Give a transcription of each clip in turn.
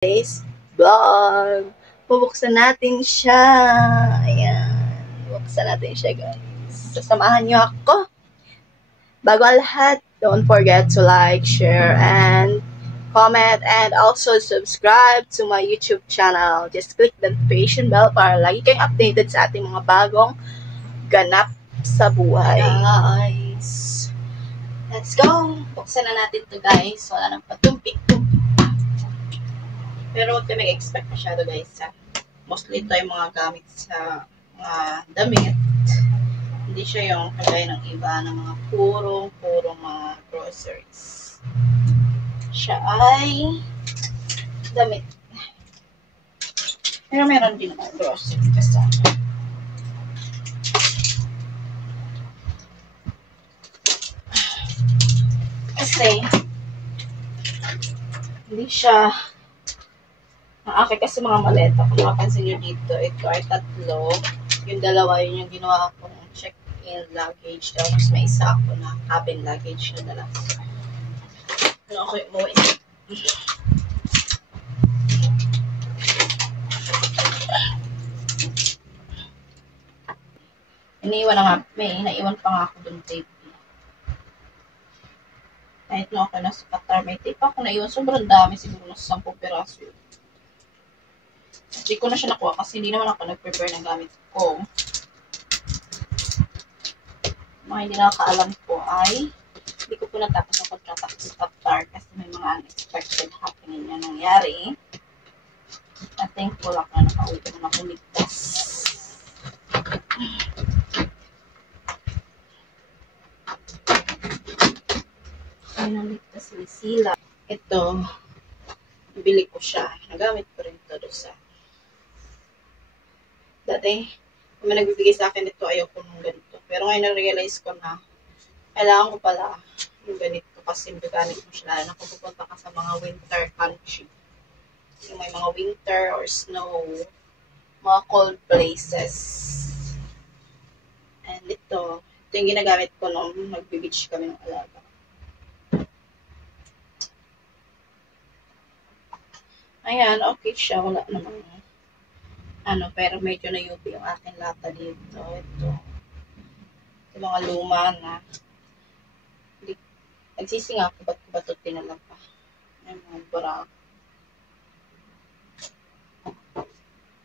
today's vlog. Bubuksan natin siya. Ayan. Bubuksan natin siya, guys. Sasamahan niyo ako. Bago ang lahat, don't forget to like, share, and comment, and also subscribe to my YouTube channel. Just click the notification bell para lagi kayong updated sa ating mga bagong ganap sa buhay. Guys, let's go! Buksan na natin to, guys. Wala nang patumpik-tumpik. Pero huwag kayo mag-expect masyado, guys. Mostly ito yung mga gamit sa mga damit. Hindi siya yung kagaya ng iba ng mga puro mga groceries. Siya ay damit. Pero meron din mga groceries kasama. Kasi hindi siya akin kasi mga maleta. Kung mapansin nyo dito, ito ay 3. Yung dalawa, yun yung ginawa kong check-in luggage. Tapos may isa ako na cabin luggage na dala. Okay mo eh. Iniwan na nga. Naiwan pa nga ako dun tape. Kahit na okay na sa Qatar, may tape ako naiwan. Sobrang dami. Siguro na 10 peraso yun. Hindi ko na siya nakuha kasi hindi naman ako nag-prepare ng gamit ko. Mga hindi nakakaalam ko ay hindi ko po natapos ang kontrata sa Qatar kasi may mga unexpected happening na nangyari. I thankful ako na nakauwi ko na ako ligtas. Ay, naligtas si Sila. Ito, nabili ko siya. Nagamit ko rin ito doon sa dati, kung may nagbibigay sa akin ito, ayoko nung ganito. Pero ngayon na-realize ko na kailangan ko pala yung ganito kasi magagamit mo siya lalo na kung pupunta ka sa mga winter country. Yung may mga winter or snow, mga cold places. And ito yung ginagamit ko nung nagbe-beach kami ng alaga. Ayan, okay siya. Wala namang pero medyo na-yubi yung aking lata dito. Ito mga luma na. Nagsising ako, ba't ko ba ito tinala pa?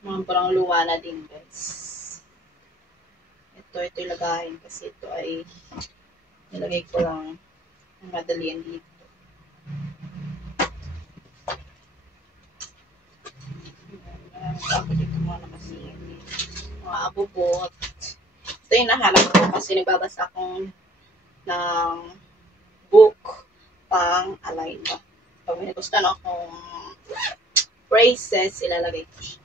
Mga barang luma na din, guys. Ito ilagahin kasi ito ay nilagay ko lang ang madalian dito. Ako dito mga kasi mga abubot. Ito yung nahanap ko kasi nagbabasa akong ng book pang Alayba. Pag may nagustuhan akong phrases, ilalagay ko siya.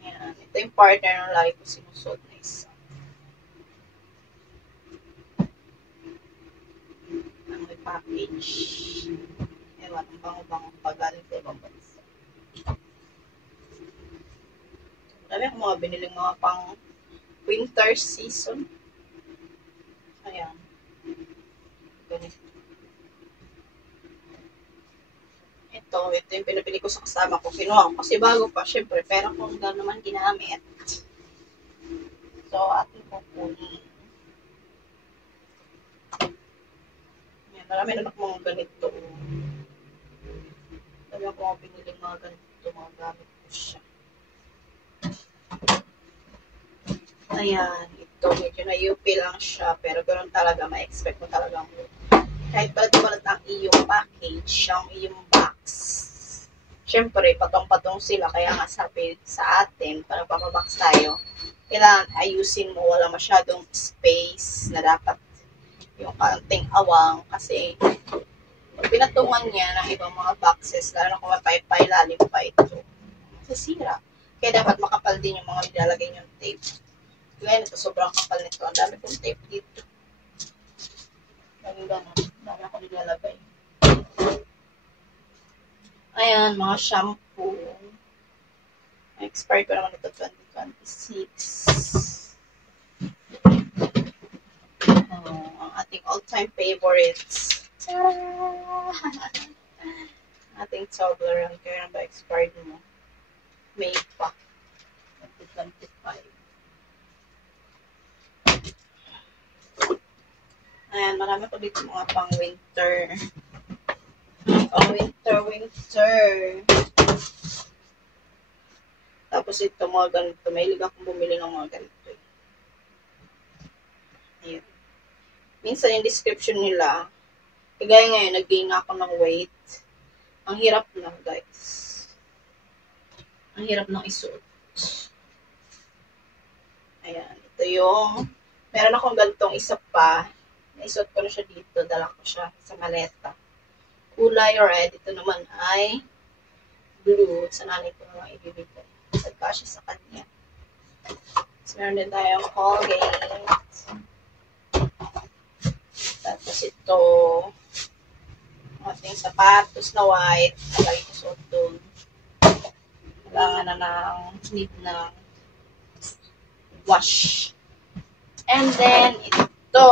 Ayan. Ito yung partner ng lagi ko sinusod na isa. Ang may package. Ewan, ang bango-bango pagaling sa ibang bansa. Marami akong mga biniling mga pang winter season. Ayan. Ganito. Ito yung pinabili ko sa kasama ko. Kinuha ko kasi bago pa, syempre, pero kung gano'n naman ginamit. So, ating kukunin. Ayan, marami naman akong mga ganito. Sabi ako mga piniling mga ganito, mga gamit ko siya. Ayan, ito medyo na-UP lang siya, pero ganoon talaga, ma-expect mo talaga mo. Kahit palit ang iyong package, ang iyong box. Siyempre, patong-patong sila, kaya nga sabi sa atin, para papabox tayo, kailangan ayusin mo, wala masyadong space na dapat yung kaunting awang, kasi pinatungan niya ng ibang mga boxes, lalo na kung mapailalim pa ito. Masisira. Kaya dapat makapal din yung mga nilalagay yung tape. Ngayon, ito sobrang kapal nito. Ang dami kong tape dito. Laging gano'n. Ang dami ako nilalagay. Ayan, mga shampoo. Expired ko naman ito 2026. Ang ating all-time favorites. Tara! Ating Toblerone. Kaya na ba expired mo? May pa. 2025. Ayan, marami ko dito mga pang winter. Pang winter. Tapos ito, mga ganito. Mahilig akong bumili ng mga ganito. Ayan. Minsan yung description nila, kagaya ngayon, nag-gain ako ng weight. Ang hirap na, guys. Ang hirap ng isuot. Ayan. Ito yung, meron akong ganitong isa pa. Naisuot ko na siya dito. Dala ko siya sa maleta. Kulay red. Ito naman ay blue. Sa nanay ko naman ibibigay. Sagka siya sa kanya. So, meron din tayong Colgate. Tapos ito, ating sapatos na white. Nalagay ko suot doon. Kailangan na ng need ng wash. And then, ito.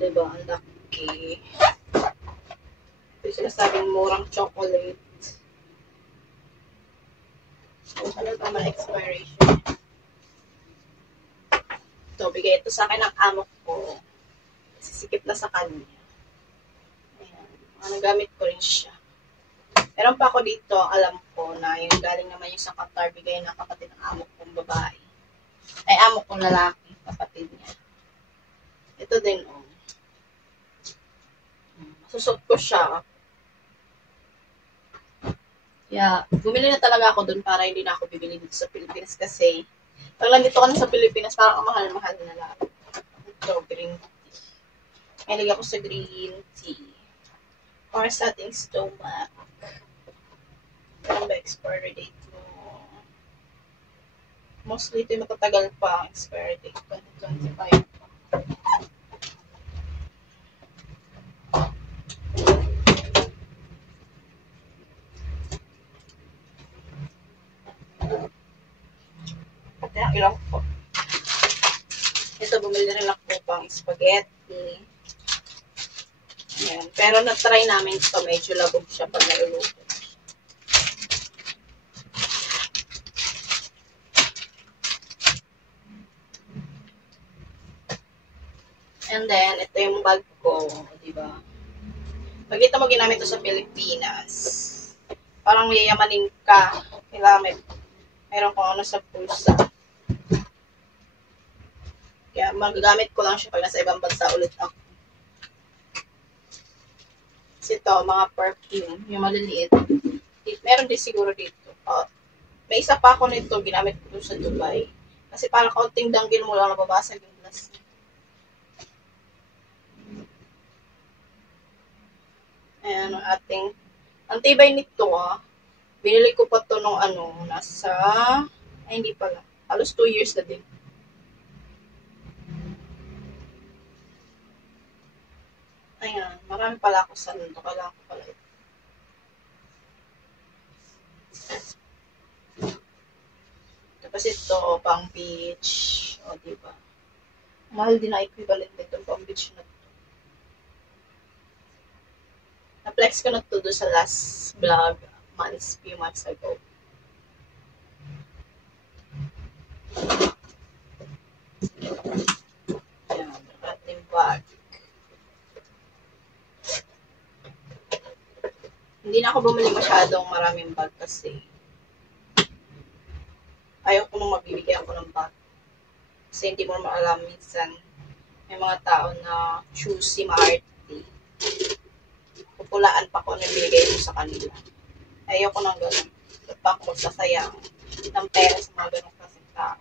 Diba? Ang laki. Ito yung sinasabing murang chocolate. So, ano naman expiration? Ito, bigay ito sa akin ng amo ko. Sisikip na sa kanya. Ayan. Nagamit ko rin siya. Meron pa ako dito, alam ko, na yung galing naman yung sa Qatar, bigay ng kapatid ng amo kong babae. Ay, amo kong lalaki, kapatid niya. Ito din, oh. Susot ko siya. Yeah, bumili na talaga ako dun para hindi na ako bibili dito sa Pilipinas kasi pag lang dito ka na sa Pilipinas, parang ang mahal-mahal na lang. Ito, green tea. Mahilig ako sa green tea. Or sa ating stomach. Ano ba expiry date mo? Mostly ito yung matatagal pa ang expiry date. 2025 pa. Kaya ilang po. Ito, bumili rin ako pang spaghetti. Ayan. Pero na-try namin ito. Medyo labog siya pag naluluto. And then, ito yung bag ko. Diba? Pag ito mo ginamit ito sa Pilipinas, parang mayayamanin ka. Kailangan mayroon kung ano sa pulsa. Kaya magagamit ko lang siya pag nasa ibang bansa ulit ako. Kasi ito, mga perfume, yung maliliit. Meron din siguro dito. May isa pa ako nito, ginamit ko sa Dubai. Kasi parang kaunting danggil mo lang nababasag yung glass. Ayan, ang ating, ang tibay nito binili ko pa to nung nasa, hindi pala, halos 2 years na din. Ayan, marami pala ako sa nito, kailangan ko pala ito. Tapos ito, pang beach, diba? Mahal din na equivalent nito, pang beach na to. Na-flex ko na to doon sa last vlog, few months ago. Ayan, ating bag. Hindi na ako bumili masyadong maraming bag kasi ayaw ko nung mabibigay ako ng bag. Kasi hindi mo maalam minsan may mga tao na choosy, maarte. Pupulaan pa ko na binigay mo sa kanila. Ayaw ko nang gano'n. Ba't pa ako magsasayang ng pera sa mga gano'ng klaseng tao.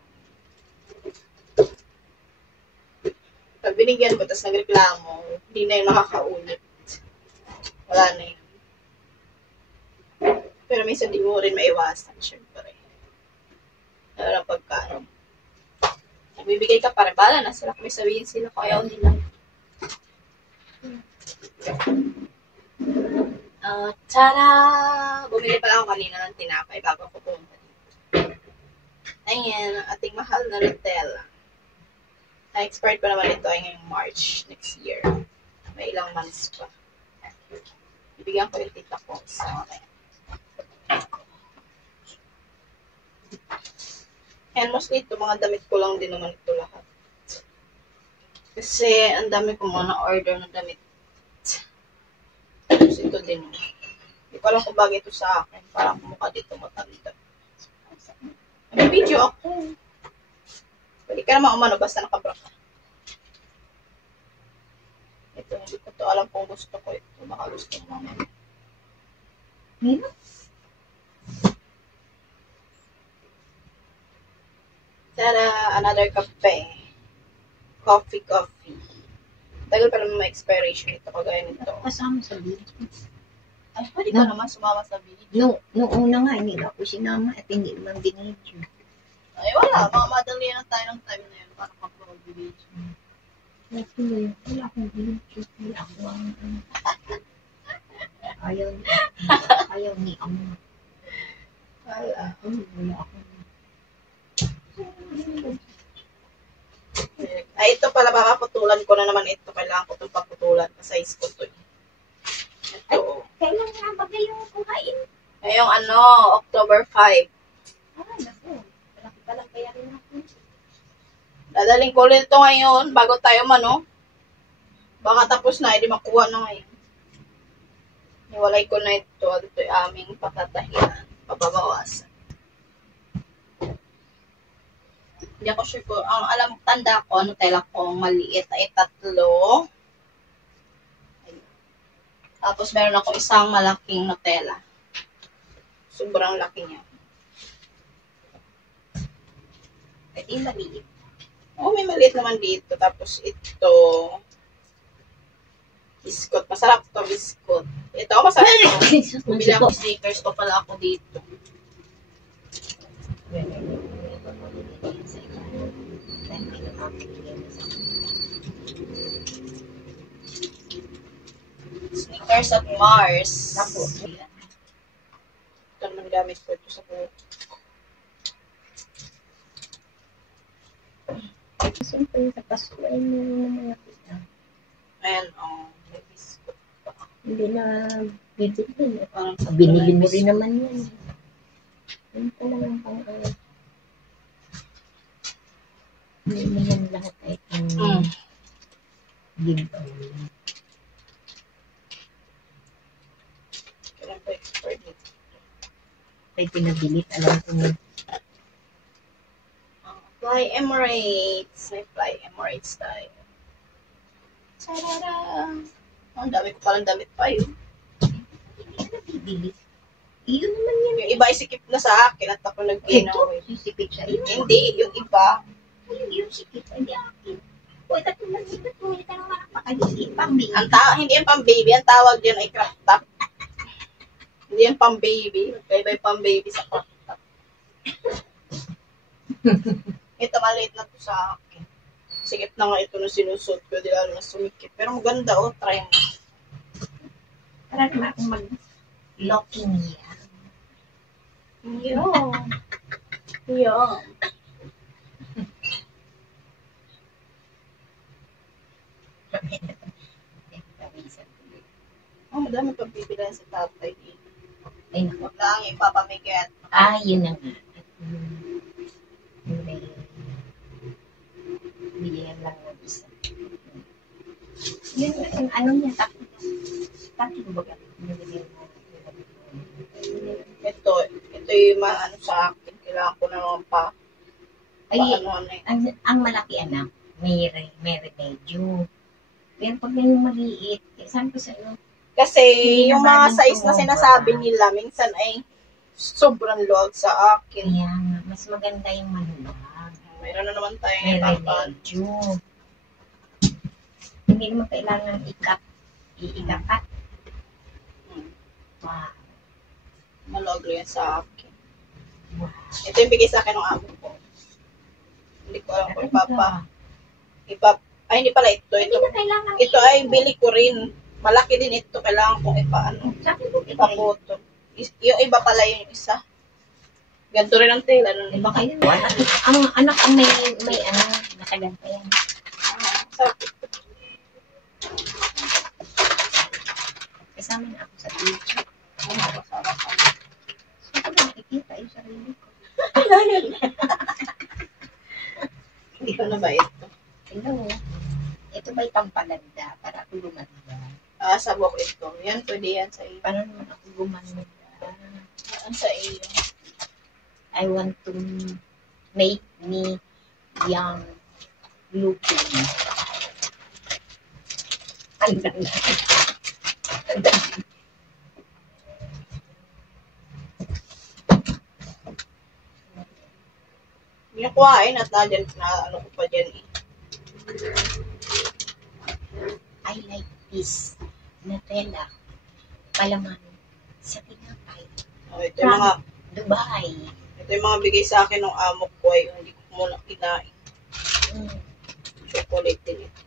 Pag binigyan ko, tapos nagreklamo, hindi na yung makakaulit. Wala na yun. Pero minsan di mo rin maiwasan, syempre. Lalo na pagka, nagbibigay ka para bala na sila. Kung may sabihin sila kung ayaw nila. Tada! Bumili pala ako kanina ng tinapay bago ako pumunta dito. Ayan, ang ating mahal na Nutella. Na-expired pa naman ito ay ngayong March next year. May ilang months pa. Ibigyan ko yung tita ko. So, and mostly ito, mga damit ko lang din naman ito lahat. Kasi, ang dami ko mga na-order na damit. Tapos ito din. Hindi ko alam kung bagay ito sa akin. Parang mukha dito matanda. May video ako. Pwede ka naman umano basta nakabra ka. Ito, hindi ko to alam kung gusto ko ito. Baka gusto mo naman. Tada! Another cafe. Coffee. Tagal pa naman ma-expiration ito. Kagaya nito. Kasama sa video. Ay, pwede ka naman sumama sa video. Nung una nga, hindi ako sinama at hindi naman binidyo. Ay, wala. Mga madali na tayo ng time na yun para mag-video. Wala akong binidyo. Wala akong ayaw ni Ama. Wala. Wala akong Ay, ito pala, papaputulan ko na naman ito. Kailangan ko itong paputulan. Size ko ito. Ito. kailan nga ba kayong kuhain? Ngayong October 5. Naku. Malaki pa lang kaya rin ako. Dadaling ko ulit ito ngayon bago tayo baka tapos na, hindi makuha na ngayon. Niwalay ko na ito. Ito yung aming patatahian. Pababawasan. Hindi ako sure ko. Ang tanda ko, Nutella ko, maliit ay 3. Tapos meron ako isang malaking Nutella. Sobrang laki niya. Pwede yung maliit. Oh, may maliit naman dito. Tapos ito, biscuit. Masarap to biscuit. Ito, masarap to. Bumili ako sneakers ko pala ako dito. Sneakers at Mars. Ito naman gamit ko ito sa buhok. Siyempre, sa Pasko ay meron naman nakita. Ayan, may biscuit pa. Hindi na bibili. Parang Binili mo rin naman yan. Yan pa naman pang hindi mo yan lahat ay giveaway. Kailan pa expert nito? Ay pinabilit, alam ko na. Fly Emirates. May Fly Emirates tayo. Tarara! Ang dami ko palang damit pa yun. Hindi ka na bibili. Iyon naman yan. Yung iba isikip na sa akin at ako nag-giveaway. Sisipit siya. Iyon. Hindi, yung iba. Yung sikip. Hindi akin. Uy, katulad dito. Tumili ka naman ang pakaliit. Pambili. Hindi yan pang baby. Ang tawag dyan ay crop top. Hindi yan pang baby. Magkaiba yung pang baby sa crop top. Ito maliit na to sa akin. Sikip na nga ito na sinusot ko. Di lalo na sumikip. Pero maganda try mo. Para naman akong mag-locking niya. Yeah. Yeah. Madami pang bibilan sa tatay. Ay, naku. Huwag lang ipapamigay. Yun na nga. May bigyan lang ng isa. Yun, yung ano niya, tatlo ba? Ito yung sa akin. Kailangan ko naman pa. Ang malaki anak, may remedyo. Pero pag yung maliit, saan ko sa iyo? Kasi yung mga size na sinasabi nila, minsan ay sobrang luwag sa akin. Kaya mas maganda yung maluwag. Mayroon na naman tayo May remedyo. Hindi naman kailangan iikakat. Wow. Maluwag yan sa akin. Wow. Ito yung bigay sa akin ng amo ko. Hindi ko alam kung hindi pala ito. Hindi na kailangan. Ito ay bili ko rin. Malaki din ito. Kailangan kong ipapoto. Yung iba pala yung isa. Ganito rin ang tela. Iba kayo. Ang anak ang may nakaganta yan. Kasi kasama na ako sa video. Kasama ka. So, ako nakikita yung sarili ko. Hindi ko na ba ito? Hello. Ito ba'y pampalanda para ako gumanda? Sabok ito. Yan, pwede yan sa iyo. Paano naman ako gumanda? Yan sa iyo. I want to make me young looking. Ang ganda. Binakuhain at na ano ko pa dyan eh. I like this. Nutella. Palaman. Sa tinapay. Oh, ito yung mga, Dubai. ito yung mga bigay sa akin ng amo ko ay hindi ko muna kinain. Chocolate din ito.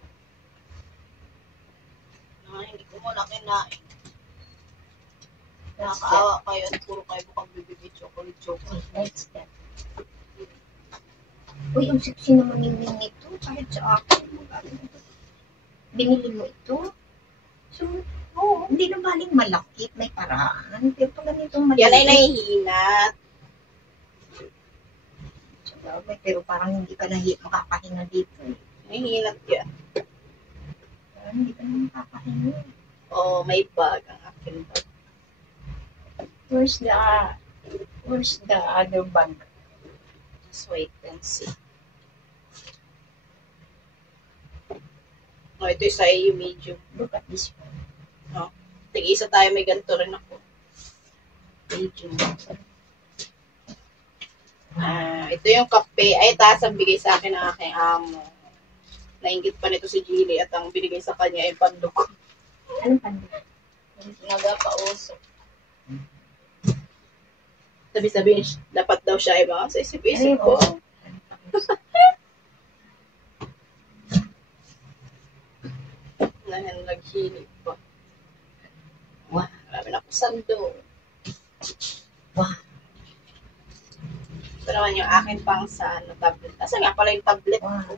Hindi ko muna kinain. Nakakaawa kayo at puro kayo bukang bibigay chocolate. That's that. Uy, ang sexy naman yung wing nito. Kahit sa akin. Binili mo ito? So, hindi na baling malaki. May paraan. Pero pag ganitong maliit. Yan ay nahihinat. Pero parang hindi ka makakahinga dito. Nahihinat yan. Parang hindi ka na makakahinga. Oh, may bag ang akin bag. Where's the other bag? Just wait and see. Oh, ito yung sa iyo medium. Look at this one. Tig-isa tayo, may ganito rin ako. Medium. Ito yung kape. Ay, taas ang bigay sa akin ng aking amo. Nainggit pa nito si Gilly at ang binigay sa kanya ay pandok. Anong pandok? Nagapauso. Sabi-sabihin, dapat daw siya ay mga sa isip-isip ko. Naghilig pa. Wow, marami na ako sando. Wow. Ito naman yung akin pang sa tablet. Asa nga pala yung tablet Wow. ko?